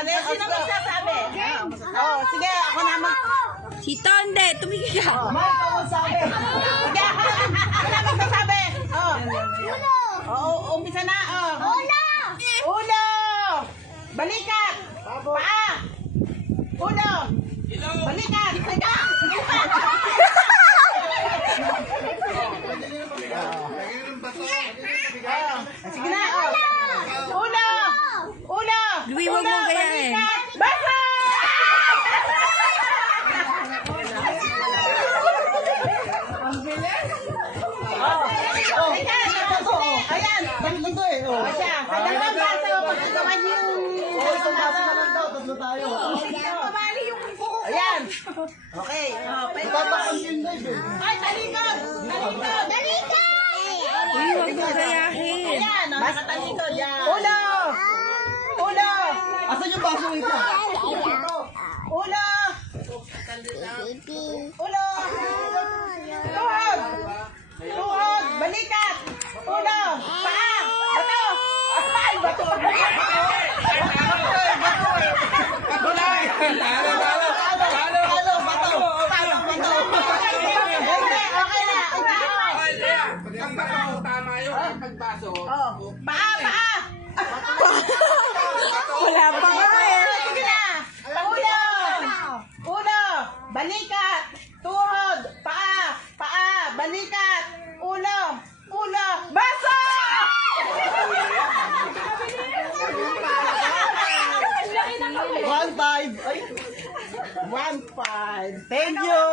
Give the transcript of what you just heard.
Sino magsasabi? Sige, ako na Si Tonde, tumigil ka. Sige, ako na magsasabi. Umpisa na. Ulo. Balikat. Paa. Ulo. Balikat. Sige na. Ulo. Louie, huwag mo gayahin. Basa! Ayan. Ito eh. Oh. Sa dalawang baso, pagkagawa niyo yung Isang baso na lang daw, tatlo tayo. pabali yung kuko. Ayan. Okay. Tatapansin na eh. Ay, talikod! Talikod! Louie, huwag mo gayahin. Ayan, nakatalikod yan. Ulo! Asan yung baso ito? Ulo! Tuhod! Balikat! Ulo! Paa! Bato! Ay, bato! Okay na! Tama yun. Pagbaso. Paa! Wala pa nga eh. Sige na! Ulo! Balikat! Tuhod! Paa! Balikat! Ulo! Baso! 1-5. Ay. 1-5. Thank you!